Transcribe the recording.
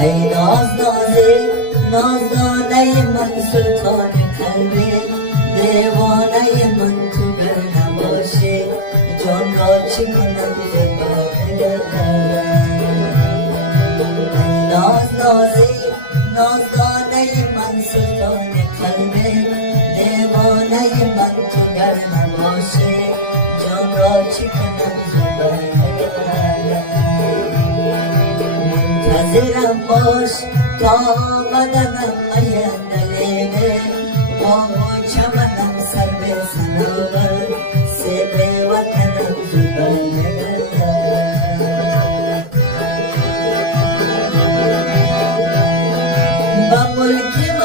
ای ناز نازی نازدانه من سلطان قلبی دیوانه من تو گر نباشی جان را چی کنم ای ناز نازی نازدانه من سلطان قلبی دیوانه من تو گر نباشی جان را چی کنم منتظرم باش تا آمدنم آیندلیمه با چمنم سر به سنابر سیب وطنم زبانه با ملک